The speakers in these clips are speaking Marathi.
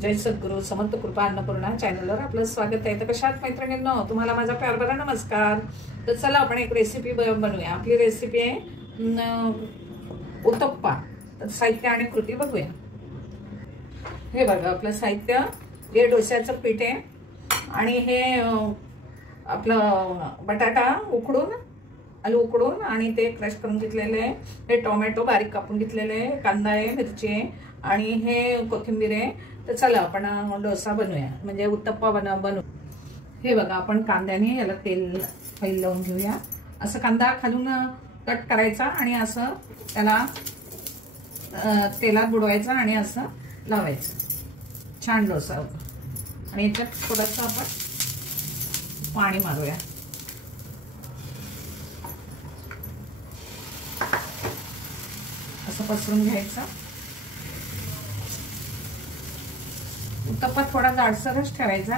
जय सद्गुरु समर्थ कृपा अन्नपूर्णा चॅनलवर आपलं स्वागत आहे। तर कशात मैत्रिणींनो, तुम्हाला माझा प्यार भरा नमस्कार। तर चला आपण एक रेसिपी बनवूया। आपली रेसिपी आहे उत्तप्पा। तर साहित्य आणि कृती बघूया। हे बघा, आपलं साहित्य हे डोस्याचं पीठ आहे आणि हे आपलं बटाटा उकडून आलू उकडून आणि ते क्रश करून घेतलेले आहे। हे टोमॅटो बारीक कापून घेतलेले आहे, कांदा आहे, मिरची आहे आणि हे कोथिंबीर आहे। तर चला आपण डोसा बनवूया, म्हणजे उत्तप्पा बनवू। हे बघा, आपण कांद्याने याला तेल पहिलं लावून घेऊया। असं कांदा खालून कट करायचा आणि असं त्याला तेलात बुडवायचा आणि असं लावायचं। छान डोसा होतो। आणि याच्यात थोडंसं आपण पाणी मारूया। असं पसरून घ्यायचं। उत्तप्पा थोडा जाडसरच ठेवायचा,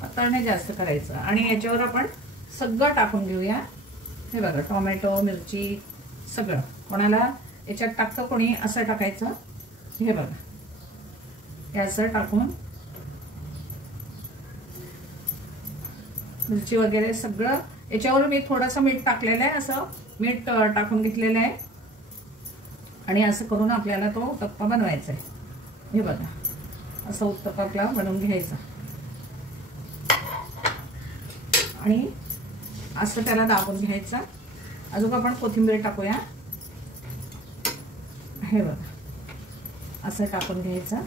पातळ जास्त करायचं। आणि याच्यावर आपण सगळं टाकून घेऊया। हे बघा, टोमॅटो, मिरची सगळं। कोणाला याच्यात टाकतं, कोणी असं टाकायचं। हे बघा, हे असं टाकून मिरची वगैरे सगळं याच्यावर मी थोडंसं मीठ टाकलेलं आहे। असं मीठ टाकून घेतलेलं आहे आणि असं करून आपल्याला तो उत्तप्पा बनवायचा आहे। हे बघा, असं उत्तप्पा आपला बनवून घ्यायचा आणि असं त्याला दाबून घ्यायचं। अजून आपण कोथिंबीर टाकूया। हे बघा, असं टाकून घ्यायचं।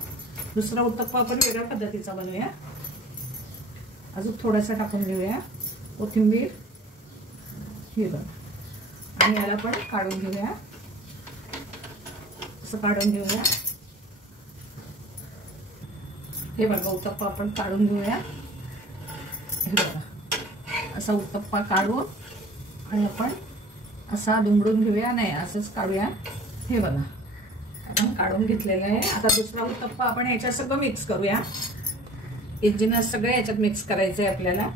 दुसरा उत्तप्पा आपण वेगळ्या पद्धतीचा बनवूया। अजून थोडंसं टाकून घेऊया कोथिंबीर। हे बघा, आणि याला पण काढून घेऊया। असं काढून घेऊया। हे बघा, उत्तप्पा आपण काढून घेऊया। हे बघा, असा उत्तप्पा काढून आणि आपण असा दुमडून घेऊया। नाही, असंच काढूया। हे बघा, आपण काढून घेतलेलं आहे। आता दुसरा उत्तप्पा आपण याच्यात सगळं मिक्स करूया। हे जिन्नस सगळे याच्यात मिक्स करायचे आहे आपल्याला।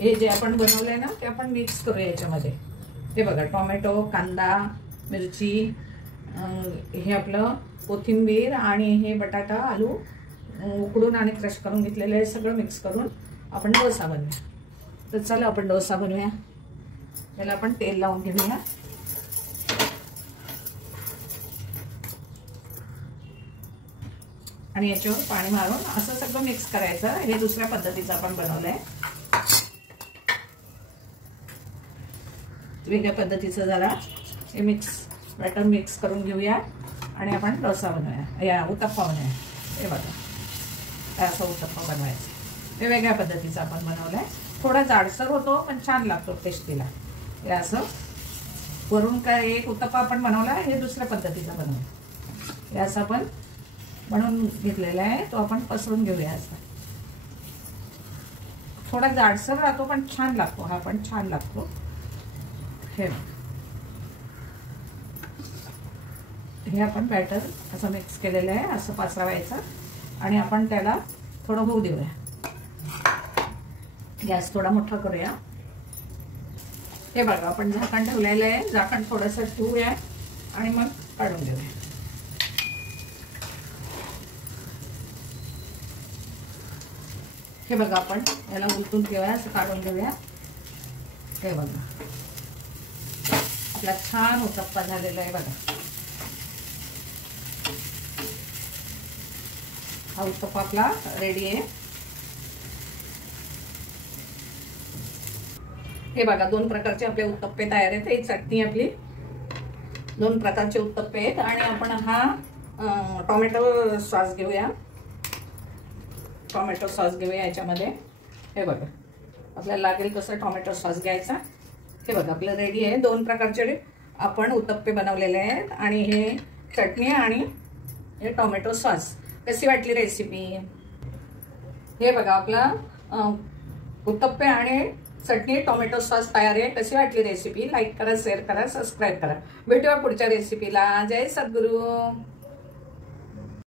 हे जे आपण बनवलंय ना, ते आपण मिक्स करूया याच्यामध्ये। हे बघा, टोमॅटो, कांदा, मिरची, हे आपलं कोथिंबीर आणि हे बटाटा, आलू उकडून आणि क्रश करून घेतलेलं आहे। सगळं मिक्स करून आपण डोसा बनवूया। तर चला आपण डोसा बनवूया। त्याला आपण तेल लावून घेऊया। आणि याच्यावर पाणी मारून असं सगळं मिक्स करायचं। हे दुसऱ्या पद्धतीचं आपण बनवलंय। वेगळ्या पद्धतीचं जरा हे बॅटर मिक्स करून घेऊया आणि आपण डोसा बनवूया, या उत्तप्पा बनवूया। हे बघा, असं उत्तप्पा बनवायचं। हे वेगळ्या पद्धतीचं आपण बनवलंय। थोडा जाडसर होतो पण छान लागतो टेस्टीला। हे असं वरून काय एक उत्तप्पा आपण बनवला, हे दुसऱ्या पद्धतीचा बनवला। हे असं आपण बनवून घेतलेला आहे, तो आपण पसरून घेऊया। असं थोडा जाडसर राहतो पण छान लागतो, हा पण छान लागतो। हे आपण बॅटर असं मिक्स केलेलं आहे। असं पसरवायचं आणि आपण त्याला थोडं होऊ देऊया। गॅस थोडा मोठा करूया। हे बघा, आपण झाकण ठेवलेलं आहे। झाकण थोडंसं ठेवूया आणि मग काढून घेऊया। हे बघा, आपण याला उलटून घेऊया, असं काढून घेऊया। हे बघा, आपला छान उत्तप्पा झालेला आहे। बघा, हा उत्तप्पा आपला रेडी आहे। हे बघा, दोन प्रकारचे आपले उत्तप्पे तयार आहेत। ही चटणी आपली दोन प्रकारचे उत्तप्पे आहेत। आणि आपण हा टोमॅटो सॉस घेऊया। टोमॅटो सॉस घेऊया याच्यामध्ये। हे बघा, आपल्याला लागेल तसं टोमॅटो सॉस घ्यायचा। हे बघा, आपलं रेडी आहे। दोन प्रकारचे आपण उत्तप्पे बनवलेले आहेत आणि हे चटणी आणि हे टोमॅटो सॉस। कशी वाटली रेसिपी? हे बघा, आपला उत्तप्पे आणि चटणी टोमॅटो सॉस तयार आहे। कशी वाटली रेसिपी? लाईक करा, शेअर करा, सबस्क्राईब करा। भेटूया पुढच्या रेसिपीला। जय सद्गुरु।